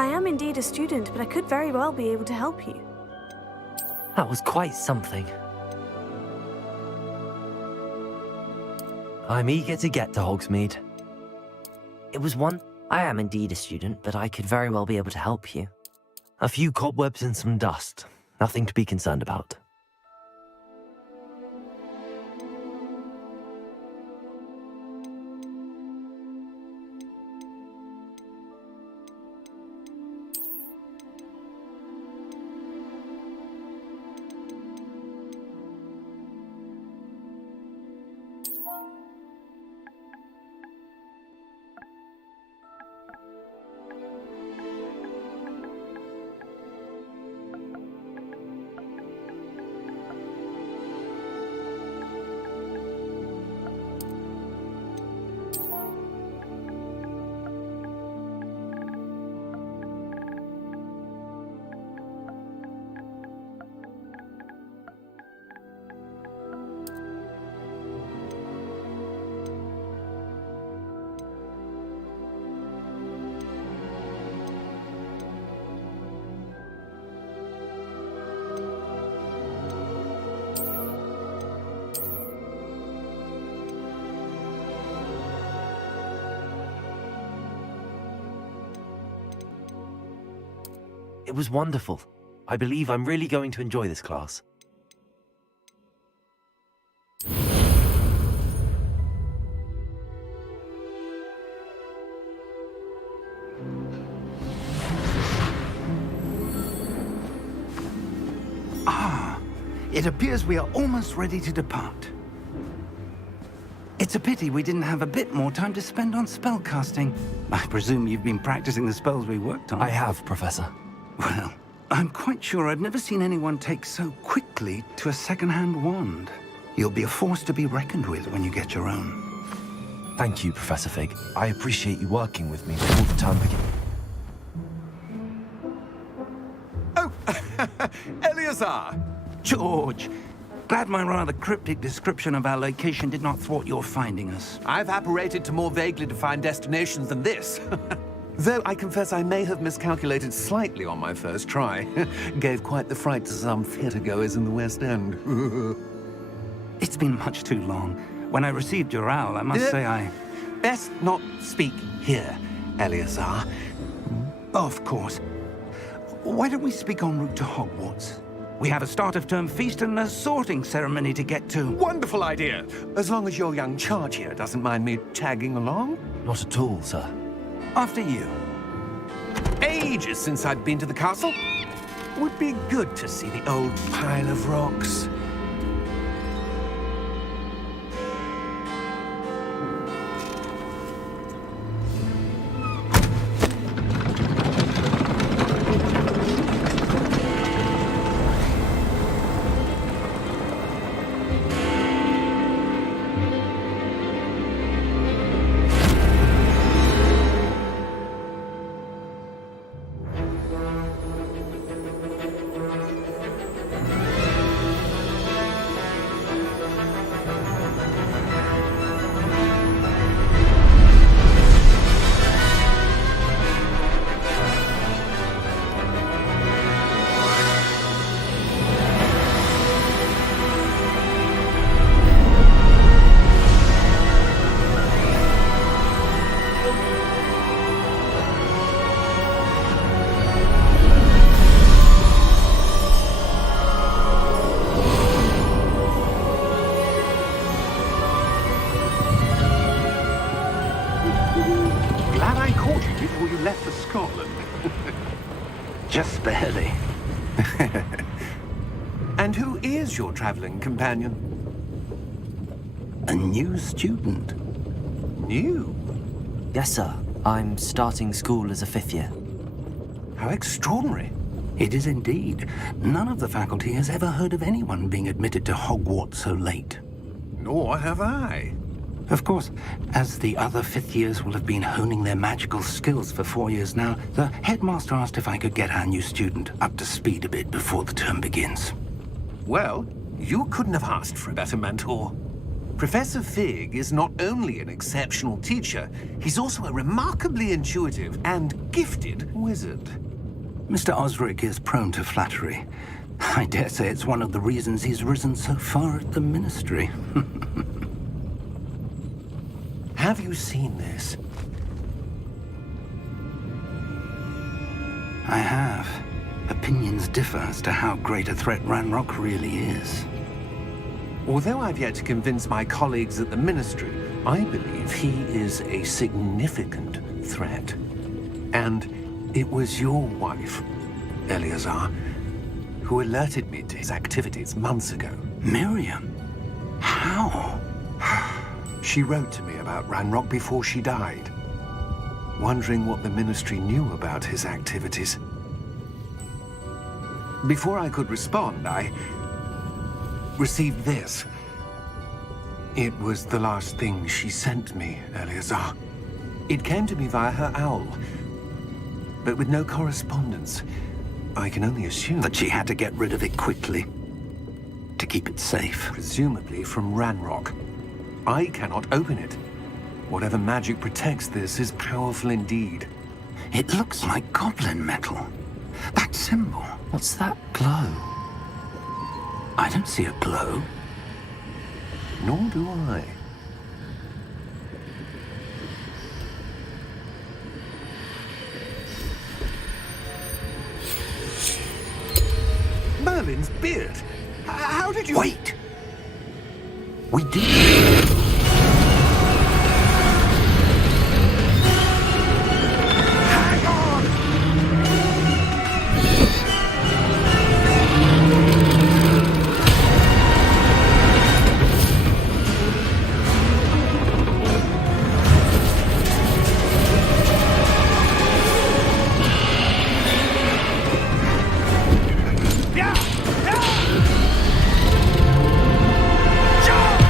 I am indeed a student, but I could very well be able to help you. That was quite something. I'm eager to get to Hogsmeade. It was one... I am indeed a student, but I could very well be able to help you. A few cobwebs and some dust. Nothing to be concerned about. It was wonderful. I believe I'm really going to enjoy this class. It appears we are almost ready to depart. It's a pity we didn't have a bit more time to spend on spellcasting. I presume you've been practicing the spells we worked on. I have, Professor. Well, I'm quite sure I've never seen anyone take so quickly to a second-hand wand. You'll be a force to be reckoned with when you get your own. Thank you, Professor Fig. I appreciate you working with me before the term begins. Oh, Eleazar! George, glad my rather cryptic description of our location did not thwart your finding us. I've apparated to more vaguely defined destinations than this. Though I confess I may have miscalculated slightly on my first try. Gave quite the fright to some theatre-goers in the West End. It's been much too long. When I received your owl, I must say I... Best not speak here, Eleazar. Of course. Why don't we speak en route to Hogwarts? We have a start-of-term feast and a sorting ceremony to get to. Wonderful idea! As long as your young charge here doesn't mind me tagging along. Not at all, sir. After you. Ages since I'd been to the castle. Would be good to see the old pile of rocks. Glad I caught you before you left for Scotland. Just barely. And who is your traveling companion? A new student. New? Yes, sir. I'm starting school as a 5th year. How extraordinary. It is indeed. None of the faculty has ever heard of anyone being admitted to Hogwarts so late. Nor have I. Of course, as the other 5th years will have been honing their magical skills for 4 years now, the headmaster asked if I could get our new student up to speed a bit before the term begins. Well, you couldn't have asked for a better mentor. Professor Fig is not only an exceptional teacher, he's also a remarkably intuitive and gifted wizard. Mr. Osric is prone to flattery, I dare say it's one of the reasons he's risen so far at the Ministry. Have you seen this? I have. Opinions differ as to how great a threat Ranrock really is. Although I've yet to convince my colleagues at the Ministry, I believe he is a significant threat. And it was your wife, Eleazar, who alerted me to his activities months ago. Miriam? How? She wrote to me about Ranrock before she died, wondering what the Ministry knew about his activities. Before I could respond, I received this. It was the last thing she sent me, Eleazar. It came to me via her owl, but with no correspondence. I can only assume That she had to get rid of it quickly, to keep it safe. presumably from Ranrock. I cannot open it. Whatever magic protects this is powerful indeed. It looks like goblin metal. That symbol. What's that glow? I don't see a glow. Nor do I. Merlin's beard. How did you... Wait! We did. Hang on! Yeah! Yeah! Jump!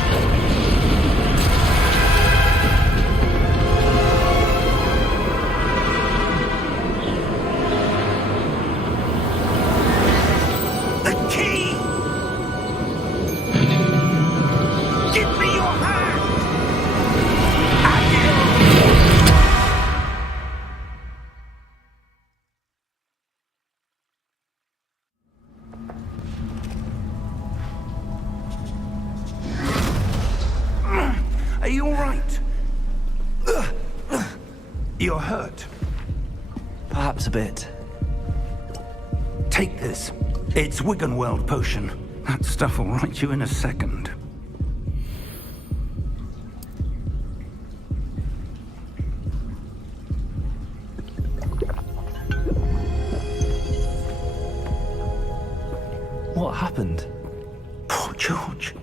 The key! Give me your hand! Are you all right? You're hurt. Perhaps a bit. Take this. It's Wiggenweld potion. That stuff will right you in a second. What happened? Poor George.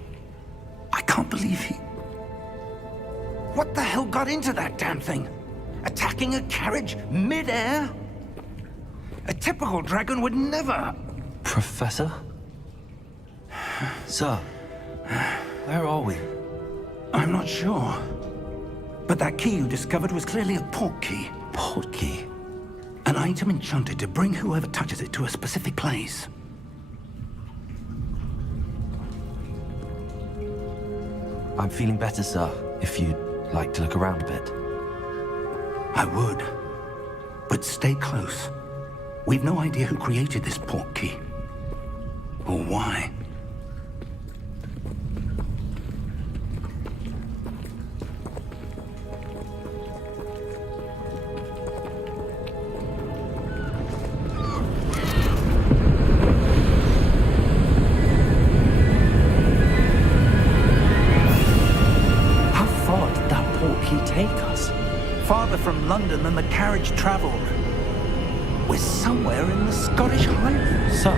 I can't believe he... What the hell got into that damn thing? Attacking a carriage mid-air? A typical dragon would never... Professor? Sir, where are we? I'm not sure. But that key you discovered was clearly a port key. Port key. An item enchanted to bring whoever touches it to a specific place. I'm feeling better, sir, if you'd like to look around a bit. I would. But stay close. We've no idea who created this port key. Or why. How far did that port key take us? Farther from London than the carriage traveled. We're somewhere in the Scottish Highlands. Sir,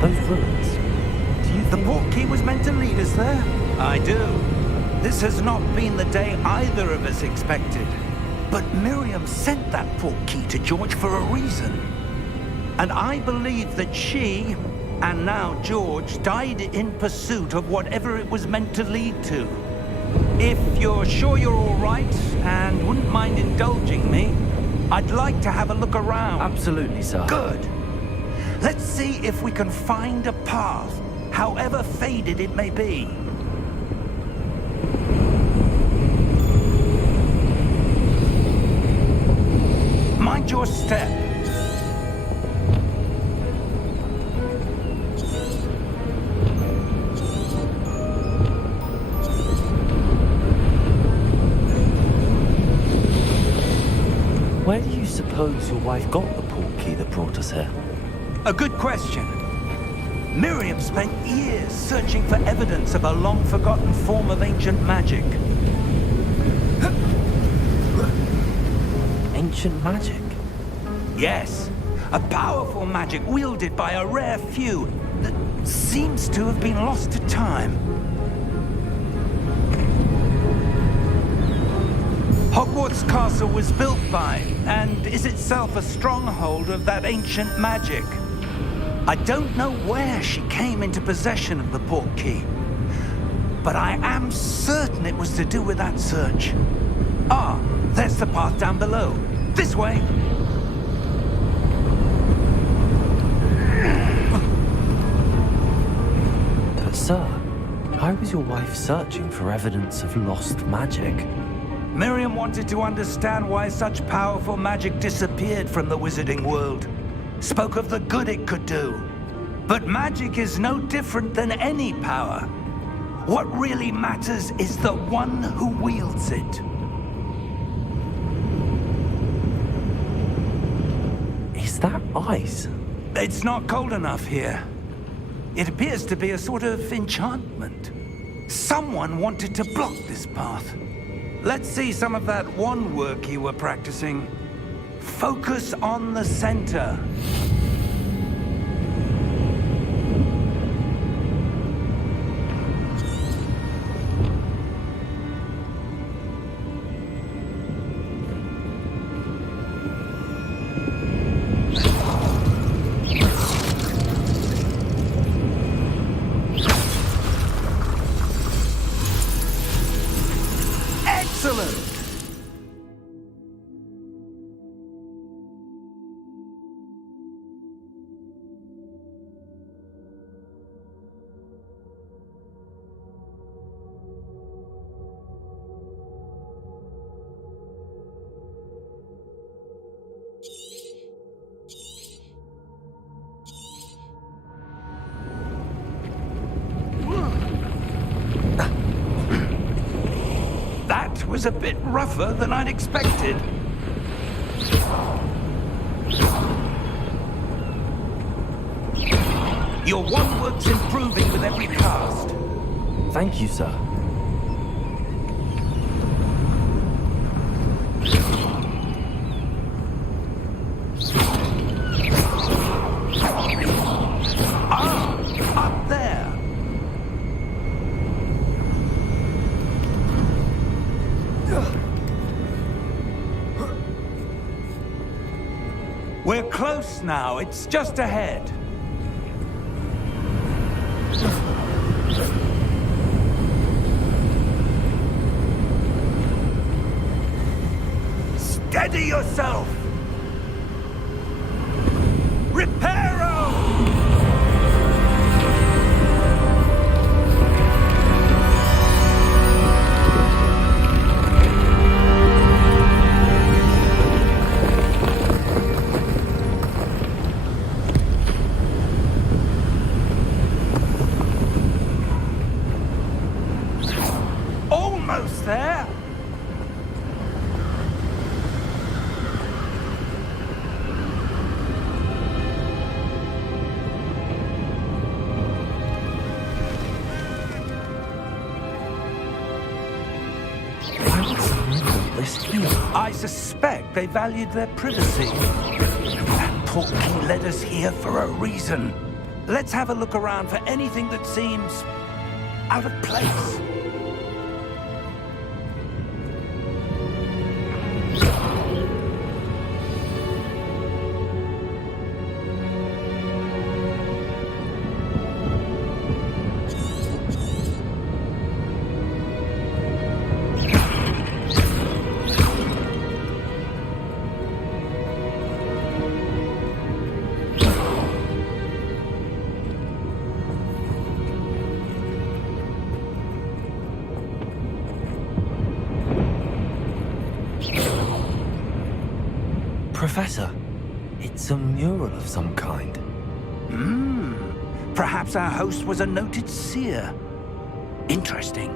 those ruins. Do you The think... port key was meant to lead us there? I do. This has not been the day either of us expected. But Miriam sent that port key to George for a reason. And I believe that she, and now George, died in pursuit of whatever it was meant to lead to. If you're sure you're all right and wouldn't mind indulging me, I'd like to have a look around. Absolutely, sir. Good. Let's see if we can find a path, however faded it may be. Mind your step. suppose your wife got the portkey that brought us here? A good question. Miriam spent years searching for evidence of a long-forgotten form of ancient magic. Ancient magic? Yes, a powerful magic wielded by a rare few that seems to have been lost to time. Hogwarts Castle was built by, and is itself a stronghold of that ancient magic. I don't know where she came into possession of the portkey, but I am certain it was to do with that search. Ah, there's the path down below. This way! But sir, why was your wife searching for evidence of lost magic? Miriam wanted to understand why such powerful magic disappeared from the wizarding world. Spoke of the good it could do. But magic is no different than any power. What really matters is the one who wields it. Is that ice? It's not cold enough here. It appears to be a sort of enchantment. Someone wanted to block this path. Let's see some of that wand work you were practicing. Focus on the center. Excellent! That was a bit rougher than I'd expected. Your wand work's improving with every cast. Thank you, sir. Ah, up there. We're close now. It's just ahead. Steady yourself! Reparo! Almost there! I suspect they valued their privacy. That portkey led us here for a reason. Let's have a look around for anything that seems out of place. Professor, it's a mural of some kind. Perhaps our host was a noted seer. Interesting.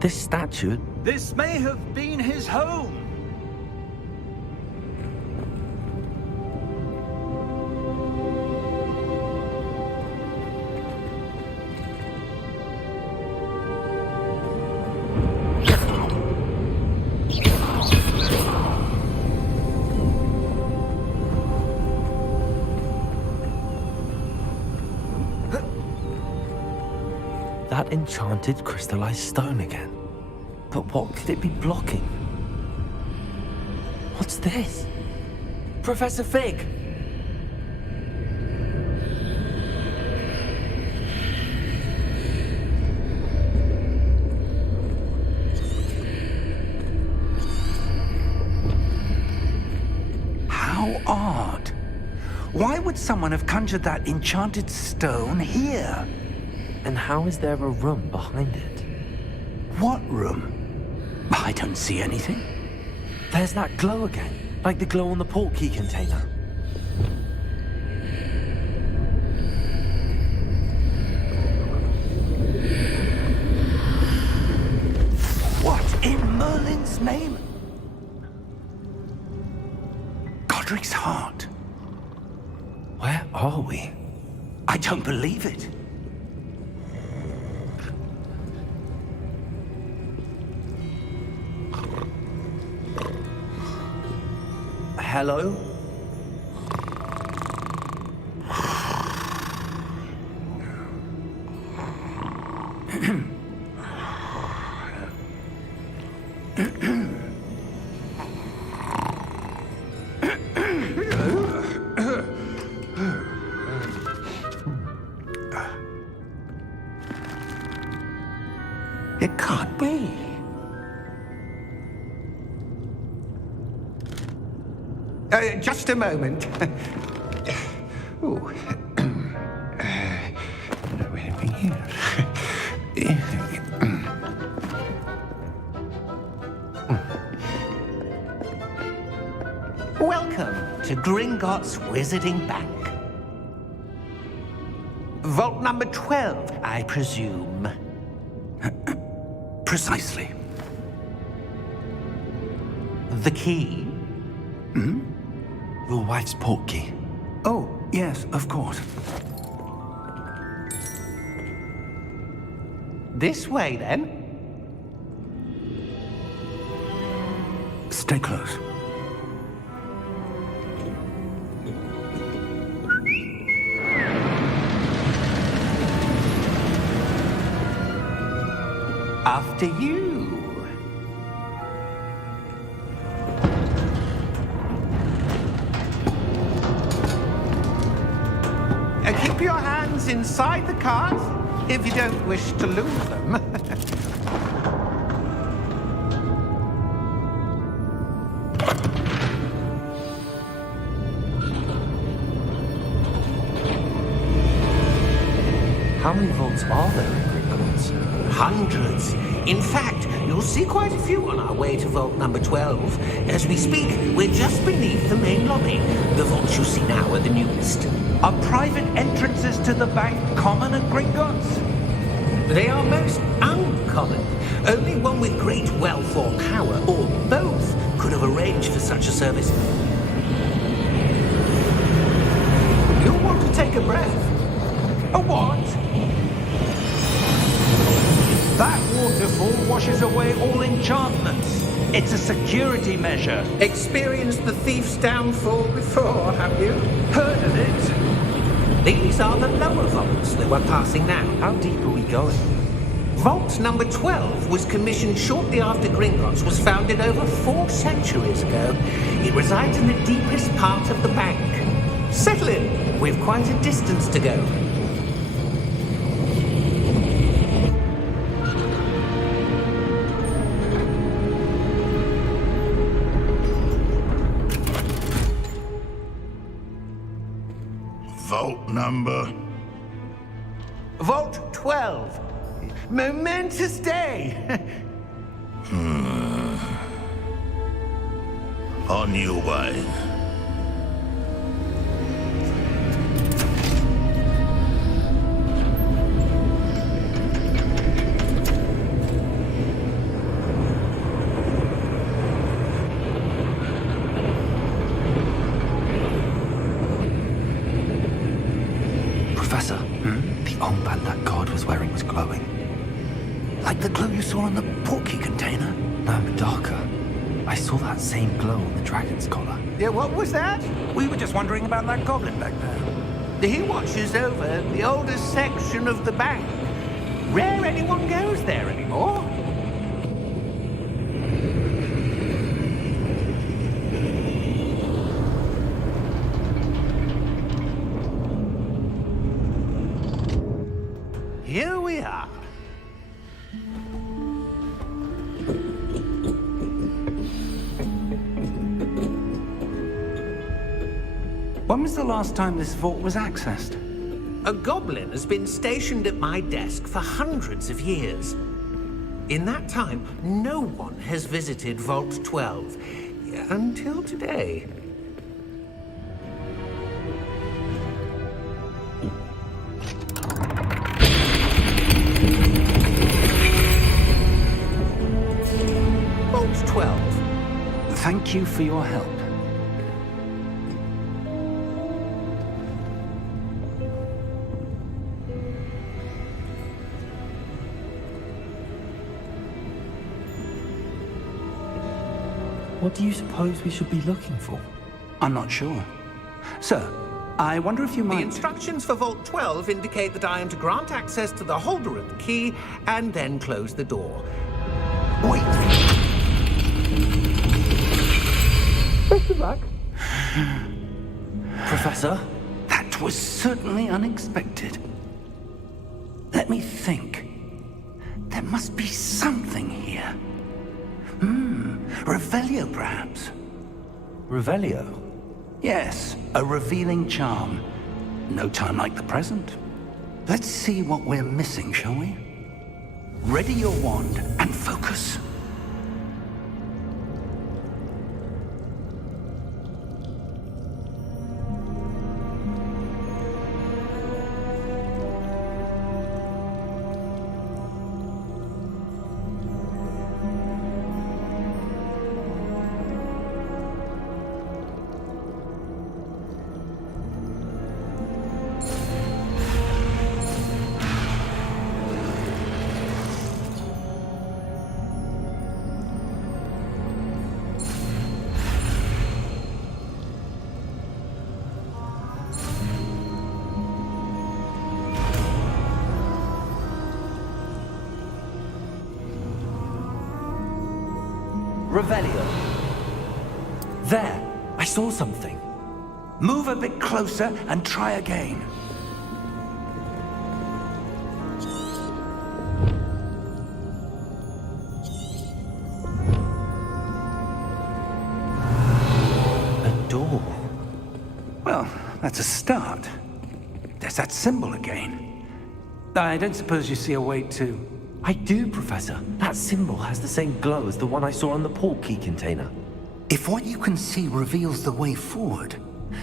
This statue... This may have been his home. That enchanted crystallized stone again. But what could it be blocking? What's this? Professor Fig! How odd. Why would someone have conjured that enchanted stone here? And how is there a room behind it? What room? I don't see anything. There's that glow again, like the glow on the portkey container. What in Merlin's name? Godric's heart. Where are we? I don't believe it. Hello? It can't be. Just a moment. Ooh. Anything here? Welcome to Gringotts Wizarding Bank. Vault number 12, I presume. Precisely. The key? Your wife's portkey. Oh, yes, of course. This way, then. Stay close. After you. Keep your hands inside the cart if you don't wish to lose them. How many vaults are there in Gringotts? Hundreds. In fact, you'll see quite a few on our way to vault number 12. As we speak, we're just beneath the main lobby. The vaults you see now are the newest. Are private entrances to the bank common at Gringotts? They are most uncommon. Only one with great wealth or power, or both, could have arranged for such a service. You'll want to take a breath. A what? That waterfall washes away all enchantments. It's a security measure. Experienced the thief's downfall before, have you? Heard of it? These are the lower vaults that we're passing now. How deep are we going? Vault number 12 was commissioned shortly after Gringotts was founded over 4 centuries ago. It resides in the deepest part of the bank. Settle in. We've quite a distance to go. Vault number? Vault 12. Momentous day. On your way. saw that same glow on the dragon's collar. Yeah, what was that? We were just wondering about that goblin back there. He watches over the oldest section of the bank. Rare anyone goes there anymore. Here we are. When was the last time this vault was accessed? A goblin has been stationed at my desk for hundreds of years. In that time, no one has visited Vault 12 until today. Vault 12. Thank you for your help. What do you suppose we should be looking for? I'm not sure. Sir, I wonder if you The might... instructions for Vault 12 indicate that I am to grant access to the holder of the key and then close the door. Wait! Best of luck. Professor? That was certainly unexpected. Let me think. There must be something here. Revelio, perhaps? Revelio? Yes, a revealing charm. No time like the present. Let's see what we're missing, shall we? Ready your wand and focus. Revelio. There! I saw something. Move a bit closer and try again. A door. Well, that's a start. There's that symbol again. I don't suppose you see a way to... I do, Professor. That symbol has the same glow as the one I saw on the port key container. If what you can see reveals the way forward,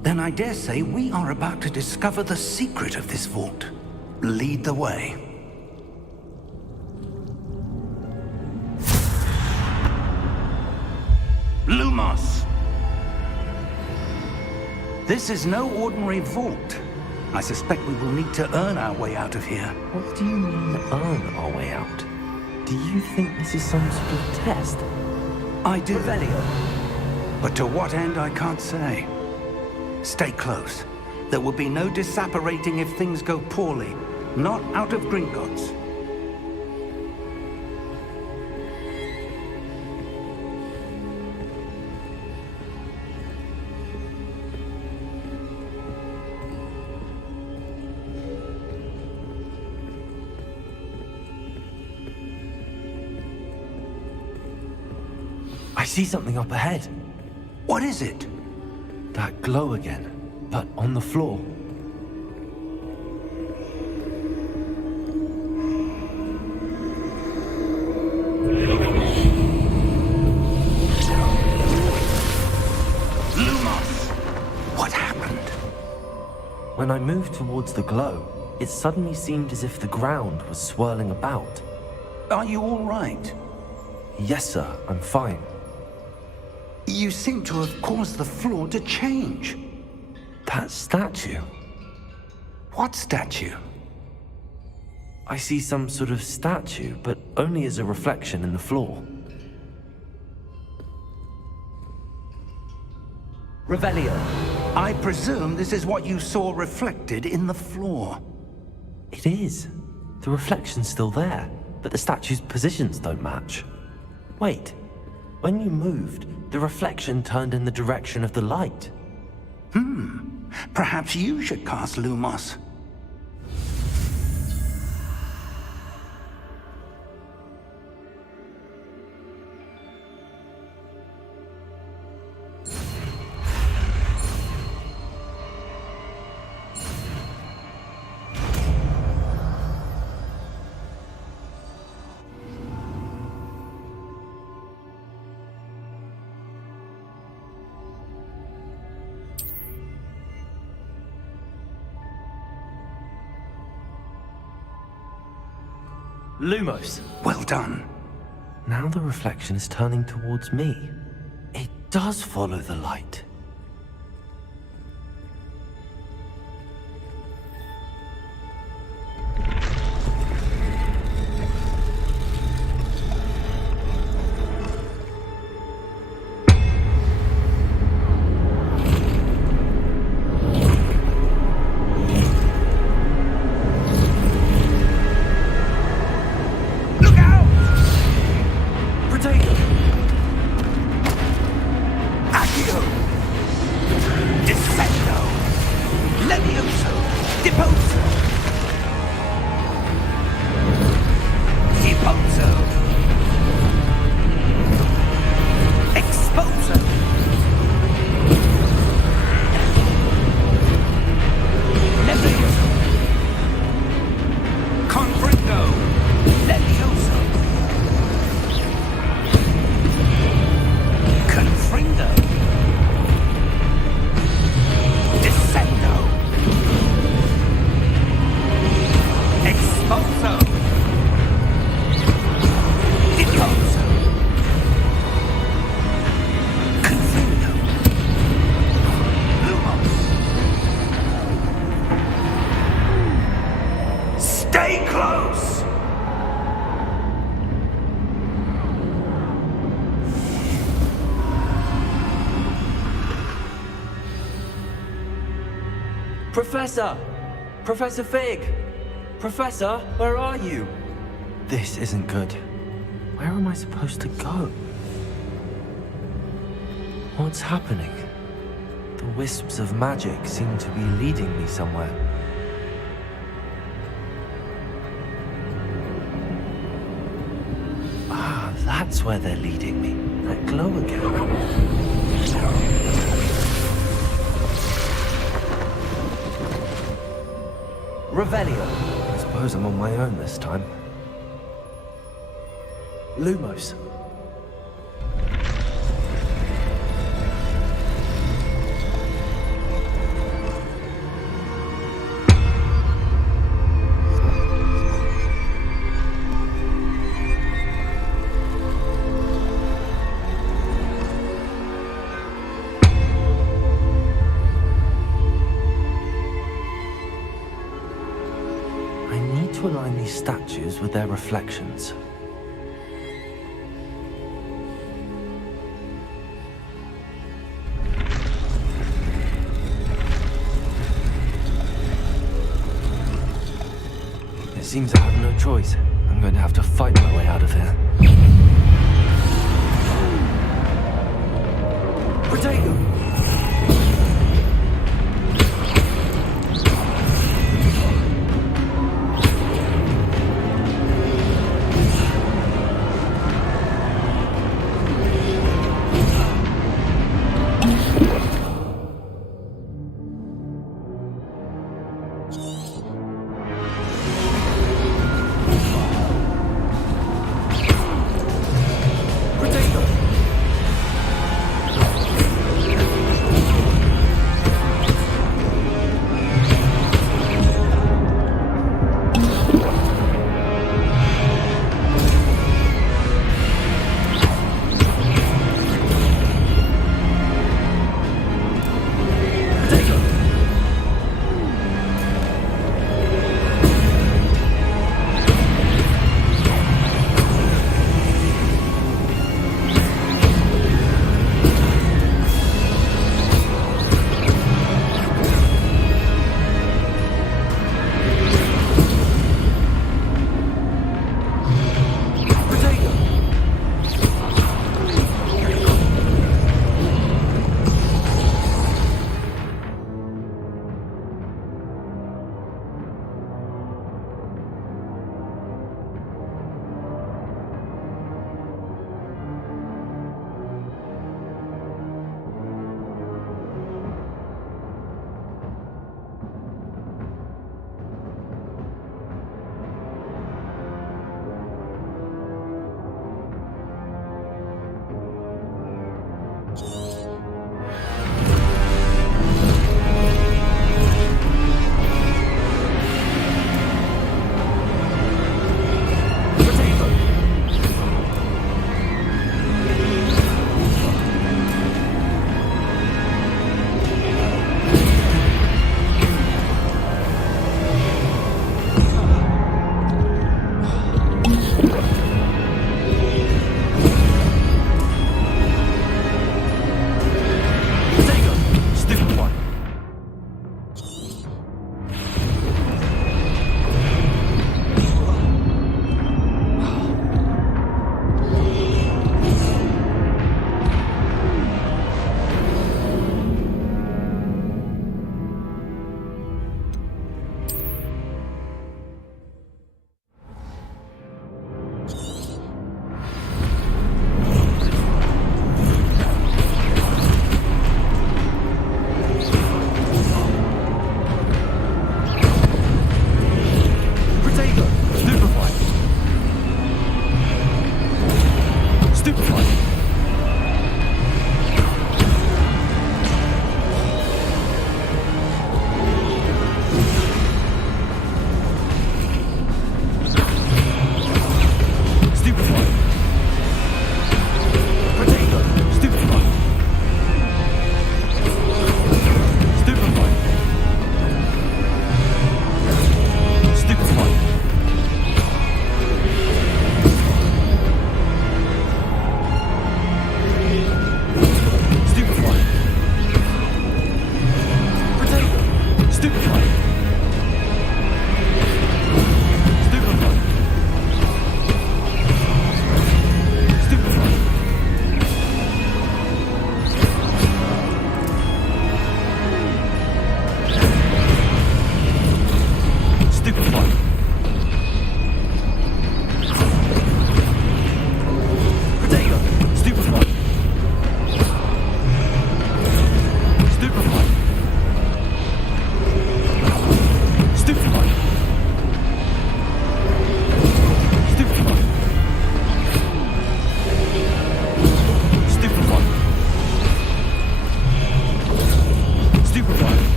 then I dare say we are about to discover the secret of this vault. Lead the way. Lumos! This is no ordinary vault. I suspect we will need to earn our way out of here. What do you mean, earn our way out? Do you think this is some sort of test? I do. Revelio. But to what end, I can't say. Stay close. There will be no disapparating if things go poorly. Not out of Gringotts. I see something up ahead. What is it? That glow again, but on the floor. Lumos! What happened? When I moved towards the glow, it suddenly seemed as if the ground was swirling about. Are you all right? Yes, sir, I'm fine. You seem to have caused the floor to change. That statue. What statue? I see some sort of statue, but only as a reflection in the floor. Revelio. I presume this is what you saw reflected in the floor. It is. The reflection's still there, but the statue's positions don't match. Wait. When you moved, the reflection turned in the direction of the light. Perhaps you should cast Lumos. Lumos. Well done. Now the reflection is turning towards me. It does follow the light. Professor! Professor Fig! Professor, where are you? This isn't good. Where am I supposed to go? What's happening? The wisps of magic seem to be leading me somewhere. Ah, that's where they're leading me. That glow again. Revelio. I suppose I'm on my own this time. Lumos. To align these statues with their reflections. It seems I have no choice. I'm going to have to fight my way out of here. Potato!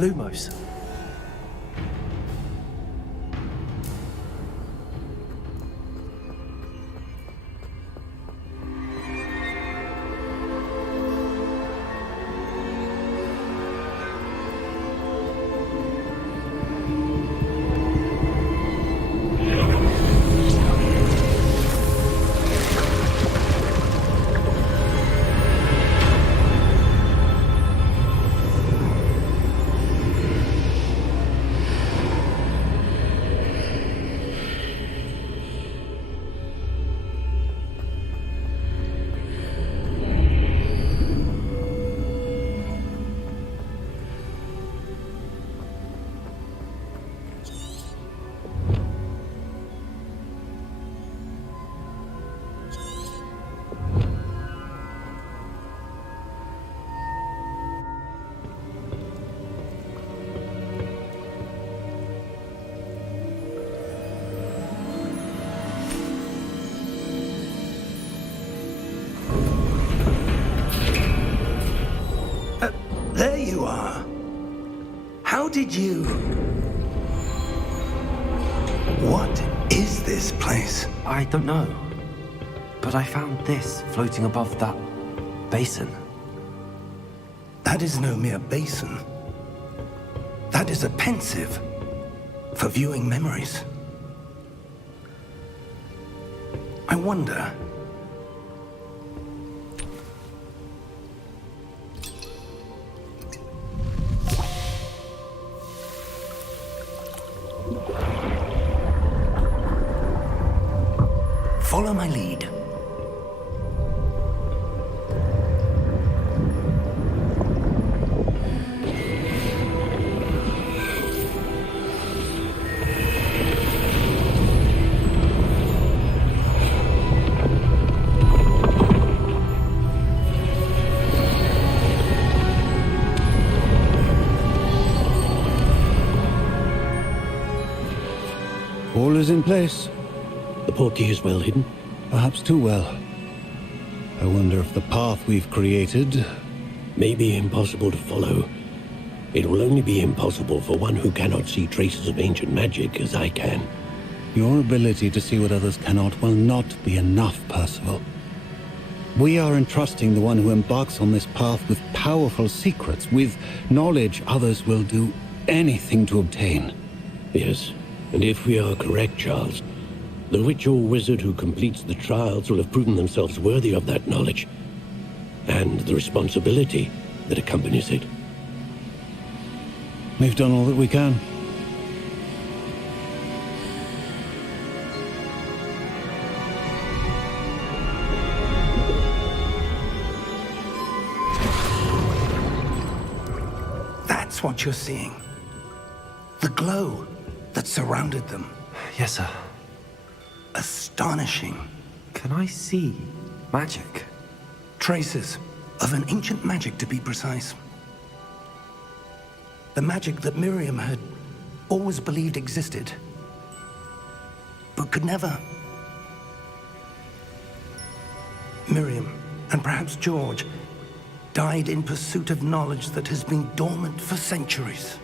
Lumos. did you... What is this place? I don't know. But I found this floating above that basin. That is no mere basin. That is a pensive for viewing memories. I wonder... Follow my lead. All is in place. The portkey is well hidden. Perhaps too well. I wonder if the path we've created... May be impossible to follow. It will only be impossible for one who cannot see traces of ancient magic as I can. Your ability to see what others cannot will not be enough, Percival. We are entrusting the one who embarks on this path with powerful secrets, with knowledge others will do anything to obtain. Yes, and if we are correct, Charles, the witch or wizard who completes the trials will have proven themselves worthy of that knowledge, and the responsibility that accompanies it. We've done all that we can. That's what you're seeing. The glow that surrounded them. Yes, sir. Astonishing. Can I see magic? Traces of an ancient magic, to be precise. The magic that Miriam had always believed existed, but could never. Miriam, and perhaps George, died in pursuit of knowledge that has been dormant for centuries.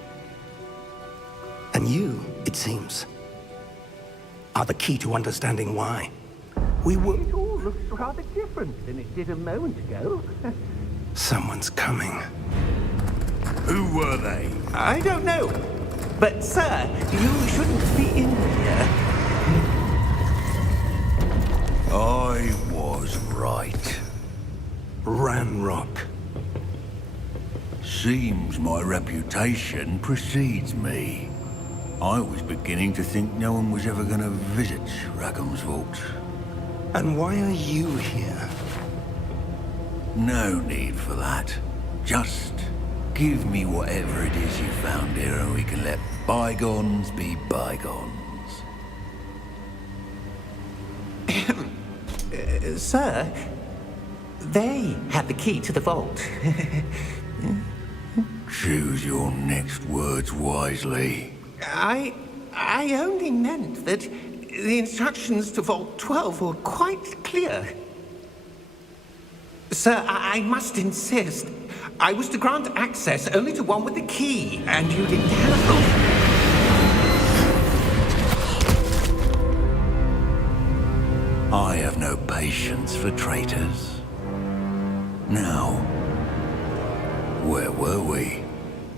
And you, it seems, are the key to understanding why. We were... It all looks rather different than it did a moment ago. Someone's coming. Who were they? I don't know. But, sir, you shouldn't be in here. I was right. Ranrock. Seems my reputation precedes me. I was beginning to think no one was ever going to visit Rackham's vault. And why are you here? No need for that. Just give me whatever it is you found here and we can let bygones be bygones. Sir, they have the key to the vault. Choose your next words wisely. I only meant that the instructions to Vault 12 were quite clear. Sir, I must insist. I was to grant access only to one with the key, and you didn't have... I have no patience for traitors. Now, where were we?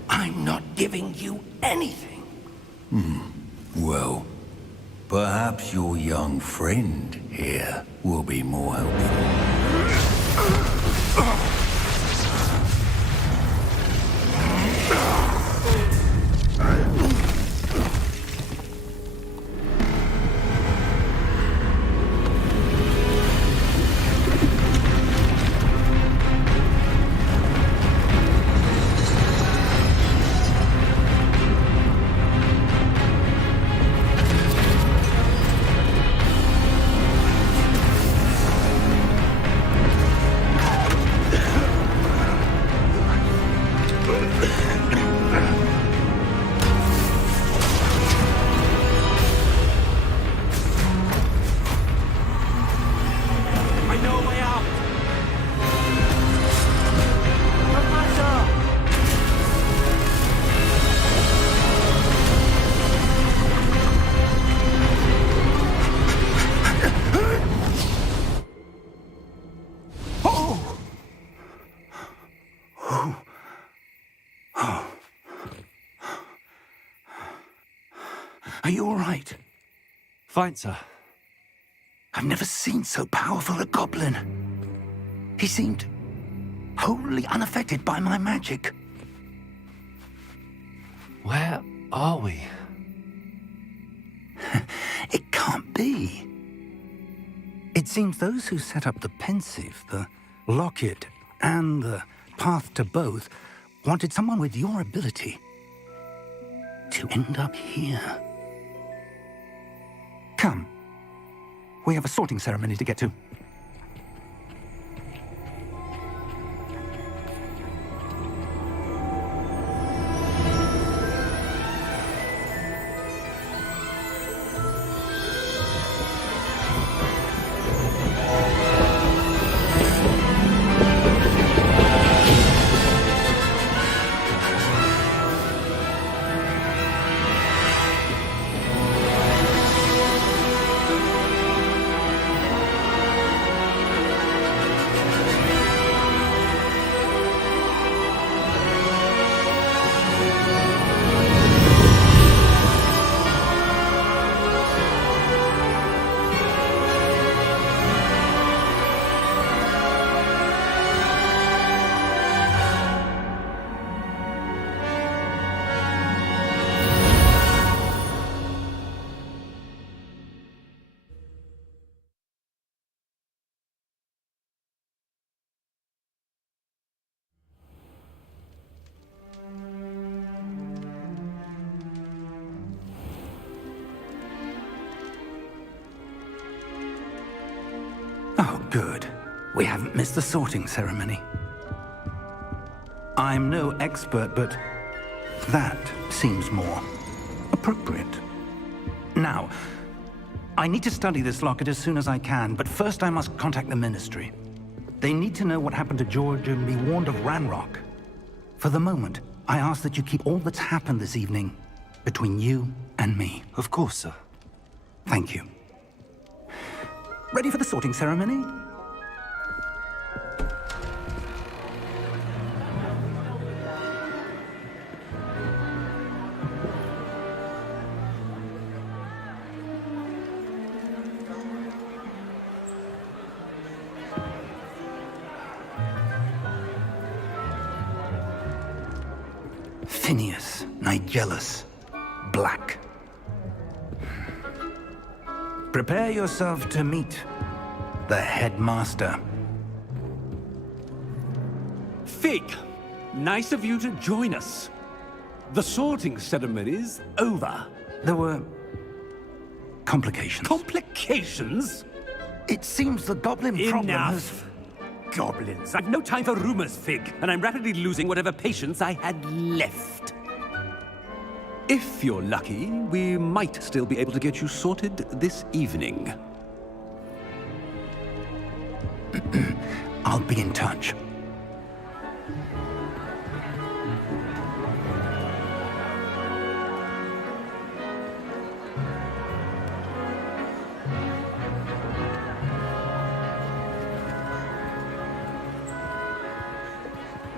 I'm not giving you anything. Well, perhaps your young friend here will be more helpful. Are you all right? Fine, sir. I've never seen so powerful a goblin. He seemed wholly unaffected by my magic. Where are we? It can't be. It seems those who set up the pensive, the locket, and the path to both wanted someone with your ability to end up here. Come. We have a sorting ceremony to get to. Oh, good. We haven't missed the sorting ceremony. I'm no expert, but that seems more appropriate. Now, I need to study this locket as soon as I can, but first I must contact the Ministry. They need to know what happened to George and be warned of Ranrock. For the moment, I ask that you keep all that's happened this evening between you and me. Of course, sir. Thank you. Ready for the sorting ceremony? Phineas, Nigellus, Black. Prepare yourself to meet the headmaster. Fig, nice of you to join us. The sorting ceremony's over. There were complications. Complications? It seems the goblin problem has... Enough. Goblins. I've no time for rumors, Fig, and I'm rapidly losing whatever patience I had left. If you're lucky, we might still be able to get you sorted this evening. I'll be in touch.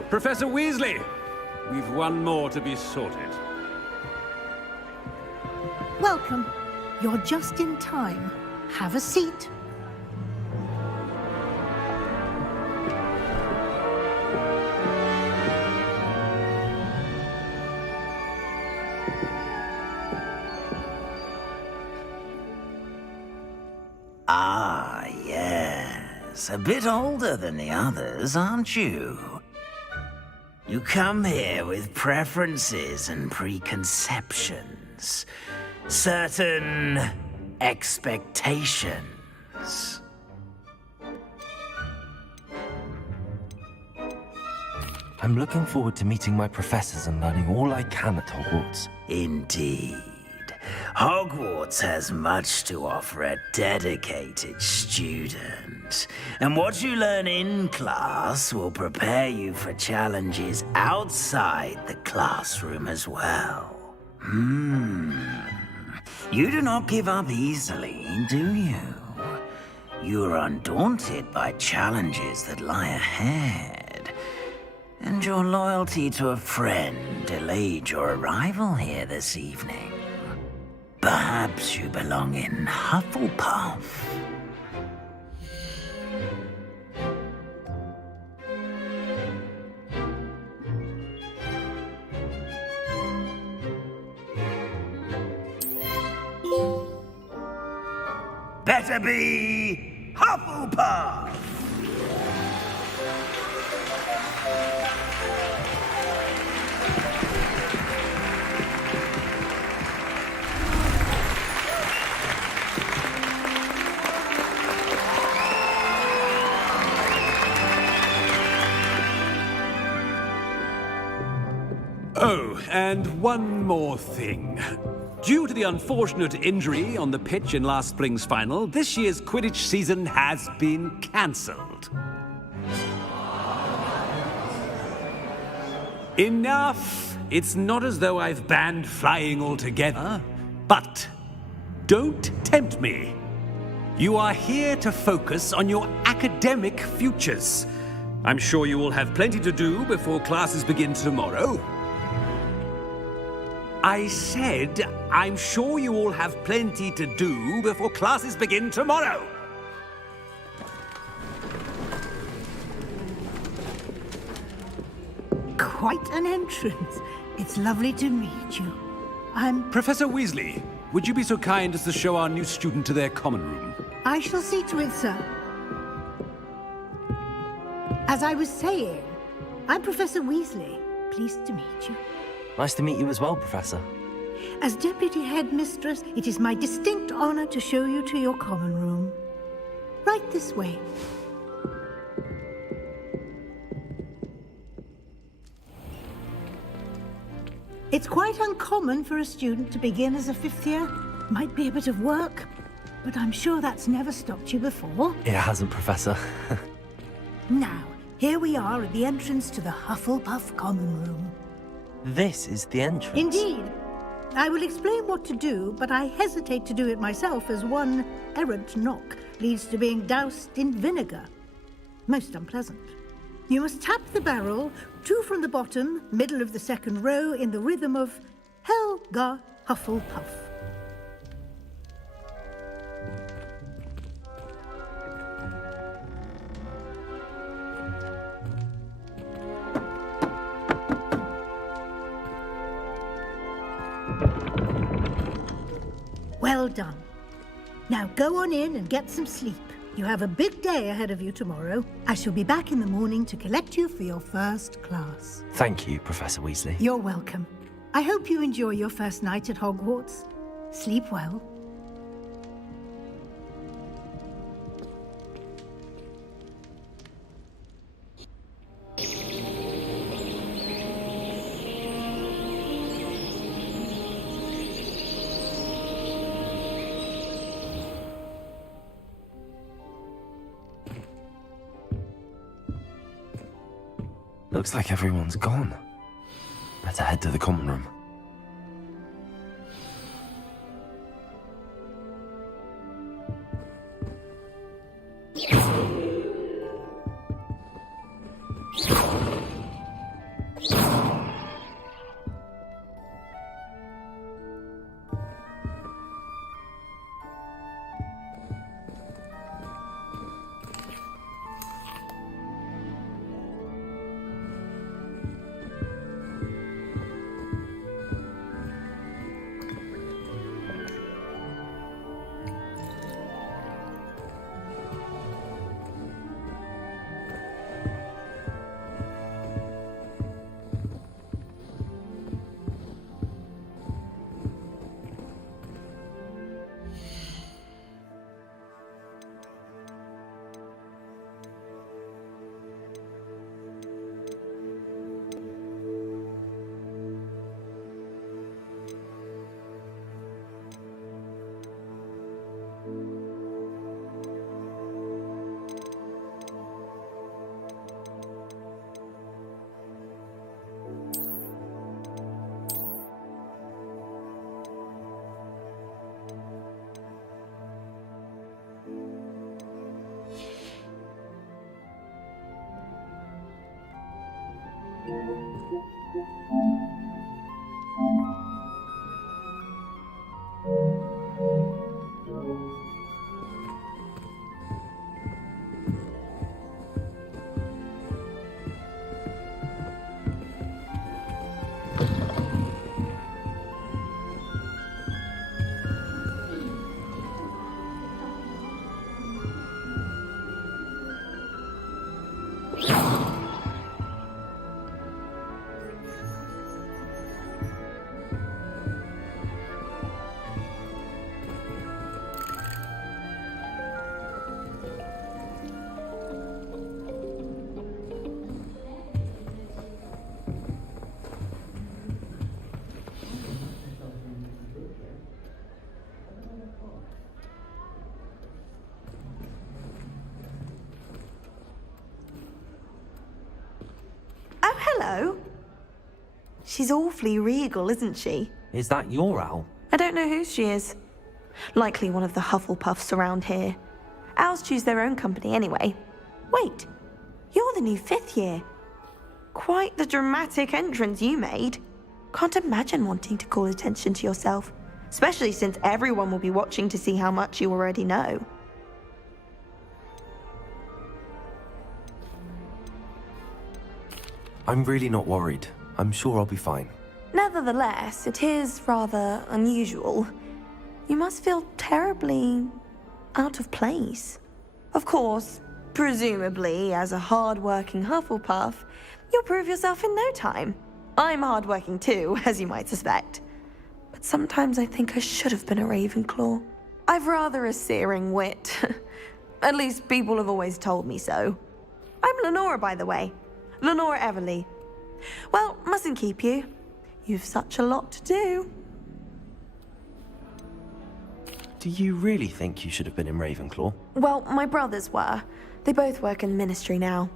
Professor Weasley, we've one more to be sorted. Welcome. You're just in time. Have a seat. Ah, yes. A bit older than the others, aren't you? You come here with preferences and preconceptions. Certain expectations. I'm looking forward to meeting my professors and learning all I can at Hogwarts. Indeed. Hogwarts has much to offer a dedicated student. And what you learn in class will prepare you for challenges outside the classroom as well. You do not give up easily, do you? You are undaunted by challenges that lie ahead. And your loyalty to a friend delayed your arrival here this evening. Perhaps you belong in Hufflepuff. Better be Hufflepuff! Oh, and one more thing. Due to the unfortunate injury on the pitch in last spring's final, this year's Quidditch season has been cancelled. Enough! It's not as though I've banned flying altogether, but don't tempt me. You are here to focus on your academic futures. I'm sure you will have plenty to do before classes begin tomorrow. I said, I'm sure you all have plenty to do before classes begin tomorrow. Quite an entrance. It's lovely to meet you. Professor Weasley, would you be so kind as to show our new student to their common room? I shall see to it, sir. As I was saying, I'm Professor Weasley. Pleased to meet you. Nice to meet you as well, Professor. As Deputy Headmistress, it is my distinct honor to show you to your common room. Right this way. It's quite uncommon for a student to begin as a fifth year. Might be a bit of work, but I'm sure that's never stopped you before. It hasn't, Professor. Now, here we are at the entrance to the Hufflepuff common room. This is the entrance. Indeed. I will explain what to do, but I hesitate to do it myself as one errant knock leads to being doused in vinegar. Most unpleasant. You must tap the barrel, 2 from the bottom, middle of the second row, in the rhythm of Helga Hufflepuff. Well done. Now go on in and get some sleep. You have a big day ahead of you tomorrow. I shall be back in the morning to collect you for your first class. Thank you, Professor Weasley. You're welcome. I hope you enjoy your first night at Hogwarts. Sleep well. Looks like everyone's gone. Better head to the common room. hello. She's awfully regal, isn't she? Is that your owl? I don't know whose she is. Likely one of the Hufflepuffs around here. Owls choose their own company anyway. Wait, you're the new 5th year. Quite the dramatic entrance you made. Can't imagine wanting to call attention to yourself, especially since everyone will be watching to see how much you already know. I'm really not worried. I'm sure I'll be fine. Nevertheless, it is rather unusual. You must feel terribly out of place. Of course, presumably, as a hard-working Hufflepuff, you'll prove yourself in no time. I'm hard-working too, as you might suspect. But sometimes I think I should have been a Ravenclaw. I've rather a searing wit. At least people have always told me so. I'm Lenora, by the way. Lenora Everly. Well, mustn't keep you. You've such a lot to do. Do you really think you should have been in Ravenclaw? Well, my brothers were. They both work in the ministry now.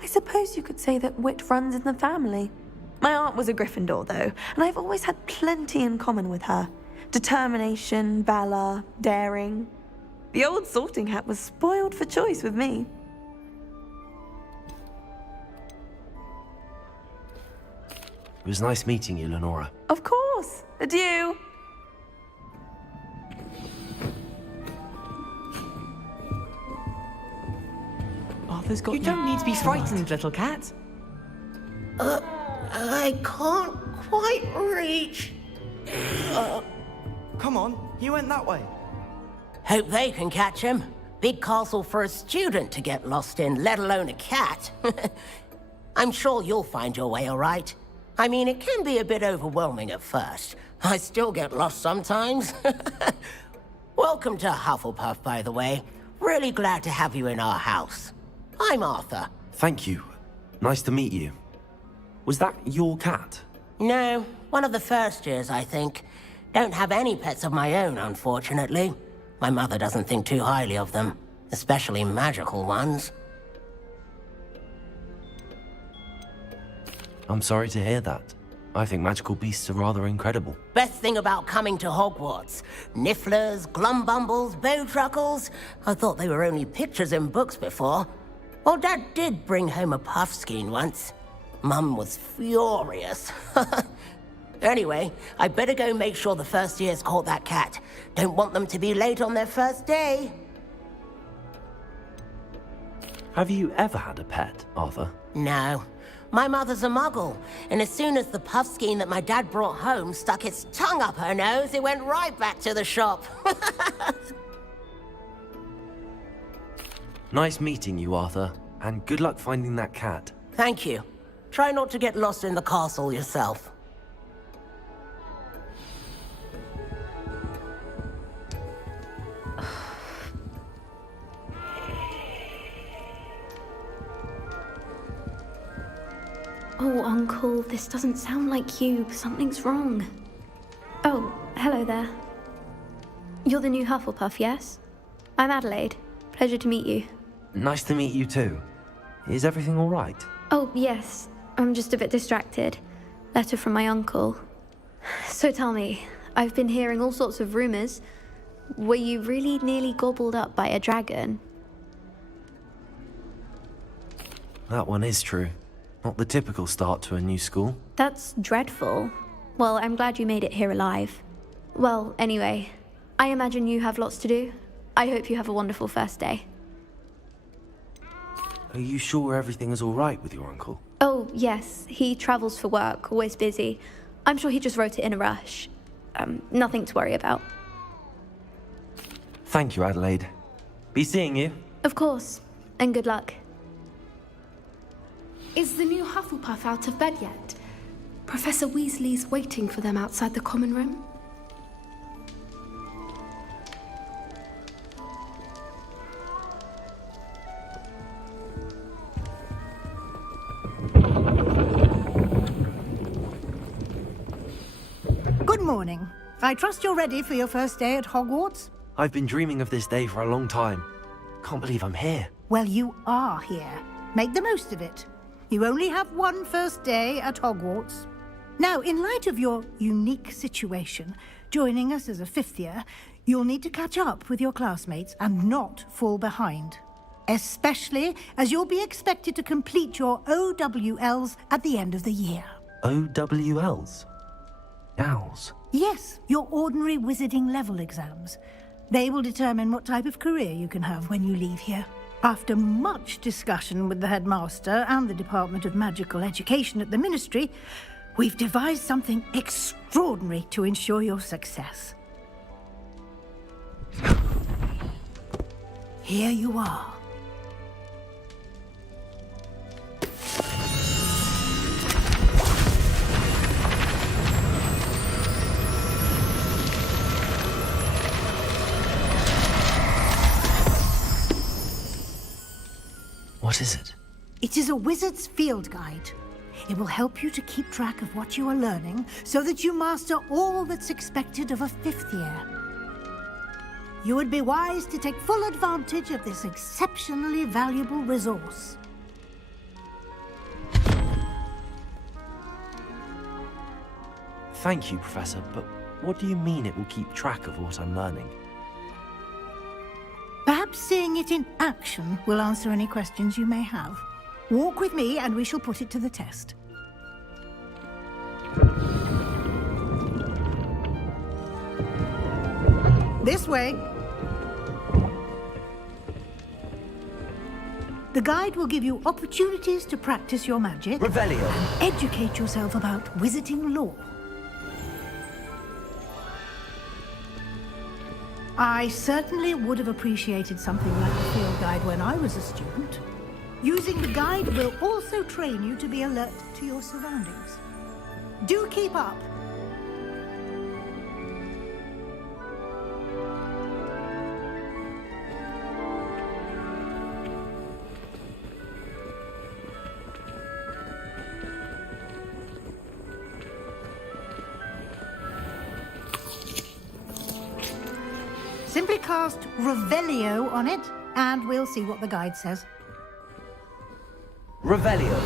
I suppose you could say that wit runs in the family. My aunt was a Gryffindor, though, and I've always had plenty in common with her. Determination, valor, daring. The old sorting hat was spoiled for choice with me. It was nice meeting you, Lenora. Of course. Adieu. Arthur's got You don't need to be frightened, little cat. I can't quite reach. Come on, you went that way. Hope they can catch him. Big castle for a student to get lost in, let alone a cat. I'm sure you'll find your way all right. I mean, it can be a bit overwhelming at first. I still get lost sometimes. Welcome to Hufflepuff, by the way. Really glad to have you in our house. I'm Arthur. Thank you. Nice to meet you. Was that your cat? No, one of the first years, I think. Don't have any pets of my own, unfortunately. My mother doesn't think too highly of them, especially magical ones. I'm sorry to hear that. I think magical beasts are rather incredible. Best thing about coming to Hogwarts. Nifflers, glumbumbles, bowtruckles. I thought they were only pictures in books before. Well, Dad did bring home a puffskein once. Mum was furious. Anyway, I better go make sure the first years caught that cat. Don't want them to be late on their first day. Have you ever had a pet, Arthur? No. My mother's a muggle, and as soon as the puffskein that my dad brought home stuck its tongue up her nose, it went right back to the shop. Nice meeting you, Arthur, and good luck finding that cat. Thank you. Try not to get lost in the castle yourself. Oh, Uncle, this doesn't sound like you. Something's wrong. Oh, hello there. You're the new Hufflepuff, yes? I'm Adelaide. Pleasure to meet you. Nice to meet you too. Is everything all right? Oh, yes. I'm just a bit distracted. Letter from my uncle. So tell me, I've been hearing all sorts of rumors. Were you really nearly gobbled up by a dragon? That one is true. Not the typical start to a new school. That's dreadful. Well, I'm glad you made it here alive. Well, anyway, I imagine you have lots to do. I hope you have a wonderful first day. Are you sure everything is all right with your uncle? Oh, yes. He travels for work, always busy. I'm sure he just wrote it in a rush. Nothing to worry about. Thank you, Adelaide. Be seeing you. Of course. And good luck. Is the new Hufflepuff out of bed yet? Professor Weasley's waiting for them outside the common room. Good morning. I trust you're ready for your first day at Hogwarts? I've been dreaming of this day for a long time. Can't believe I'm here. Well, you are here. Make the most of it. You only have one first day at Hogwarts. Now, in light of your unique situation, joining us as a fifth year, you'll need to catch up with your classmates and not fall behind. Especially as you'll be expected to complete your OWLs at the end of the year. OWLs? Owls? Yes, your ordinary wizarding level exams. They will determine what type of career you can have when you leave here. After much discussion with the headmaster and the Department of Magical Education at the Ministry, we've devised something extraordinary to ensure your success. Here you are. What is it? It is a wizard's field guide. It will help you to keep track of what you are learning so that you master all that's expected of a fifth year. You would be wise to take full advantage of this exceptionally valuable resource. Thank you, Professor, but what do you mean it will keep track of what I'm learning? Perhaps seeing it in action will answer any questions you may have. Walk with me and we shall put it to the test. This way. The guide will give you opportunities to practice your magic. Revelio. And educate yourself about wizarding lore. I certainly would have appreciated something like a field guide when I was a student. Using the guide will also train you to be alert to your surroundings. Do keep up. Simply cast Revelio on it, and we'll see what the guide says. Revelio.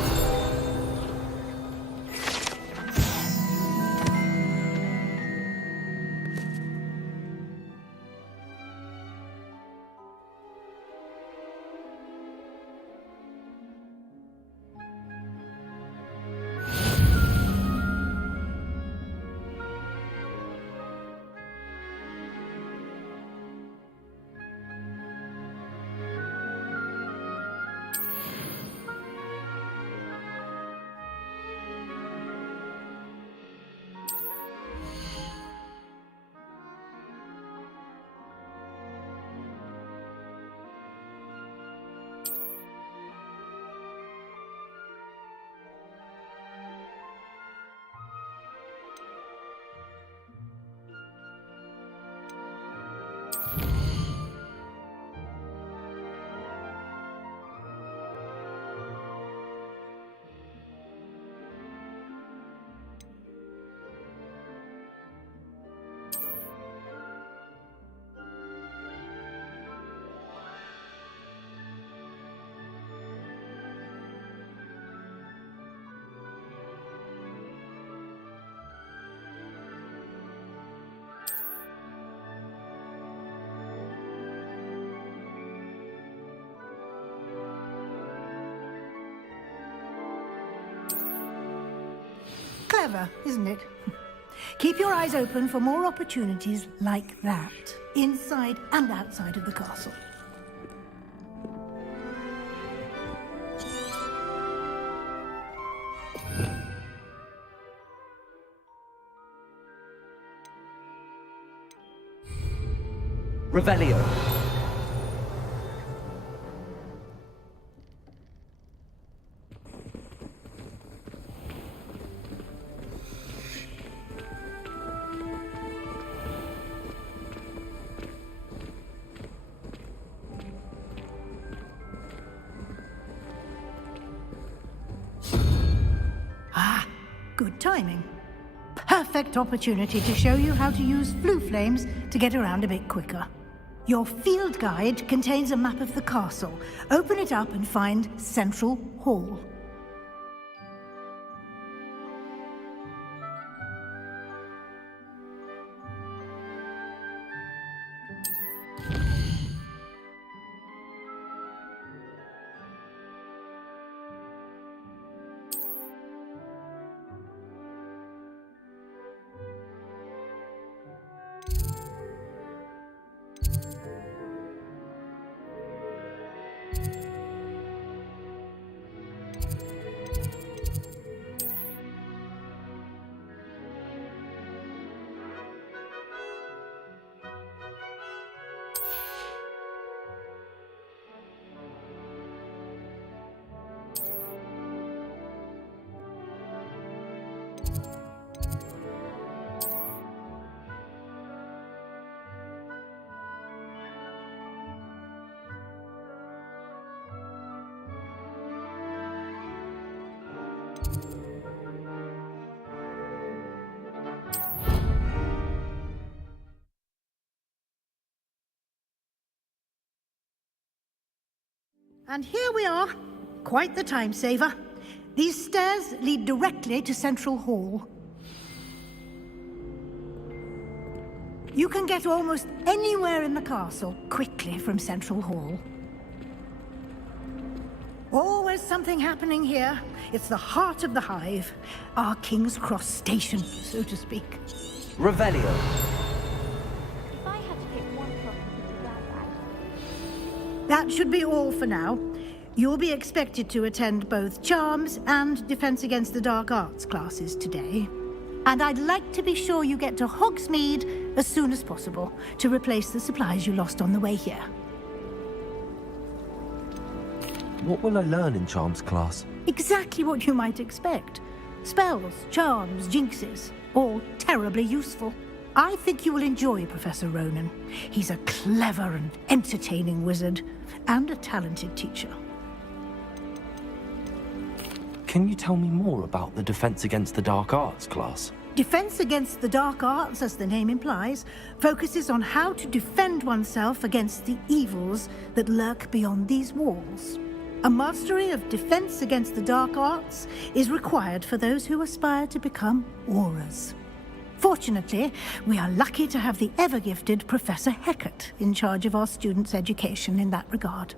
Clever, isn't it? Keep your eyes open for more opportunities like that, inside and outside of the castle. Revelio. Good timing. Perfect opportunity to show you how to use flue flames to get around a bit quicker. Your field guide contains a map of the castle. Open it up and find Central Hall. And here we are. Quite the time saver. These stairs lead directly to Central Hall. You can get almost anywhere in the castle quickly from Central Hall. Always something happening here. It's the heart of the hive. Our King's Cross station, so to speak. Revelio. If I had to pick one problem to grab at. That should be all for now. You'll be expected to attend both Charms and Defense Against the Dark Arts classes today. And I'd like to be sure you get to Hogsmeade as soon as possible to replace the supplies you lost on the way here. What will I learn in Charms class? Exactly what you might expect. Spells, charms, jinxes, all terribly useful. I think you will enjoy Professor Ronan. He's a clever and entertaining wizard, and a talented teacher. Can you tell me more about the Defense Against the Dark Arts class? Defense Against the Dark Arts, as the name implies, focuses on how to defend oneself against the evils that lurk beyond these walls. A mastery of Defense Against the Dark Arts is required for those who aspire to become Aurors. Fortunately, we are lucky to have the ever-gifted Professor Hecat in charge of our students' education in that regard.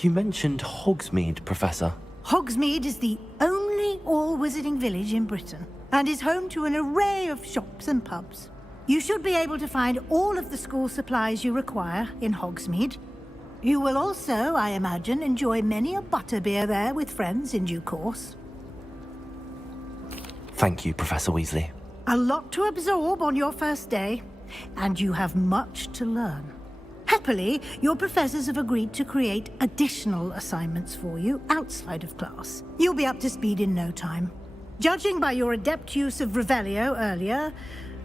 You mentioned Hogsmeade, Professor. Hogsmeade is the only all-wizarding village in Britain, and is home to an array of shops and pubs. You should be able to find all of the school supplies you require in Hogsmeade. You will also, I imagine, enjoy many a butterbeer there with friends in due course. Thank you, Professor Weasley. A lot to absorb on your first day, and you have much to learn. Happily, your professors have agreed to create additional assignments for you outside of class. You'll be up to speed in no time. Judging by your adept use of Revelio earlier,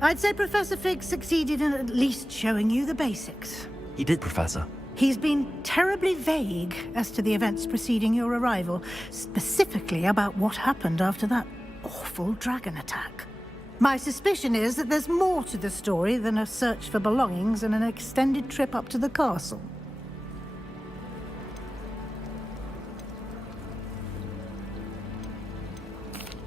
I'd say Professor Fig succeeded in at least showing you the basics. He did, Professor. He's been terribly vague as to the events preceding your arrival, specifically about what happened after that awful dragon attack. My suspicion is that there's more to the story than a search for belongings and an extended trip up to the castle.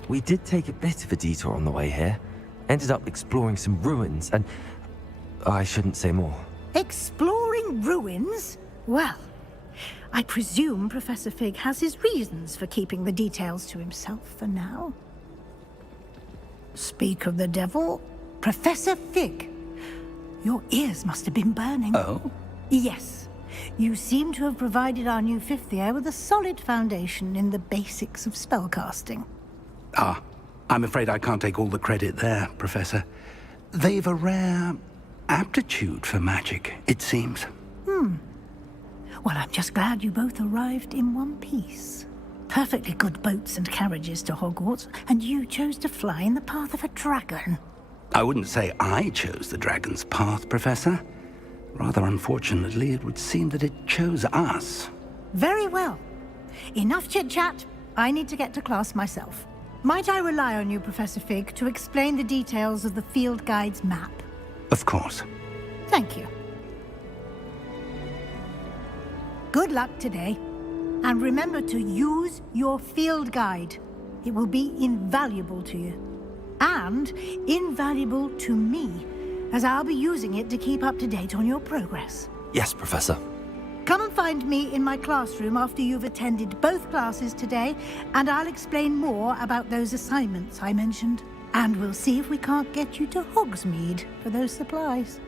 We did take a bit of a detour on the way here. Ended up exploring some ruins and... I shouldn't say more. Exploring ruins? Well, I presume Professor Fig has his reasons for keeping the details to himself for now. Speak of the devil, Professor Fig. Your ears must have been burning. Oh? Yes. You seem to have provided our new fifth year with a solid foundation in the basics of spellcasting. Ah, I'm afraid I can't take all the credit there, Professor. They've a rare aptitude for magic, it seems. Well, I'm just glad you both arrived in one piece. Perfectly good boats and carriages to Hogwarts, and you chose to fly in the path of a dragon. I wouldn't say I chose the dragon's path, Professor. Rather unfortunately, it would seem that it chose us. Very well. Enough chit-chat. I need to get to class myself. Might I rely on you, Professor Fig, to explain the details of the field guide's map? Of course. Thank you. Good luck today. And remember to use your field guide. It will be invaluable to you. And invaluable to me, as I'll be using it to keep up to date on your progress. Yes, Professor. Come and find me in my classroom after you've attended both classes today, and I'll explain more about those assignments I mentioned. And we'll see if we can't get you to Hogsmeade for those supplies.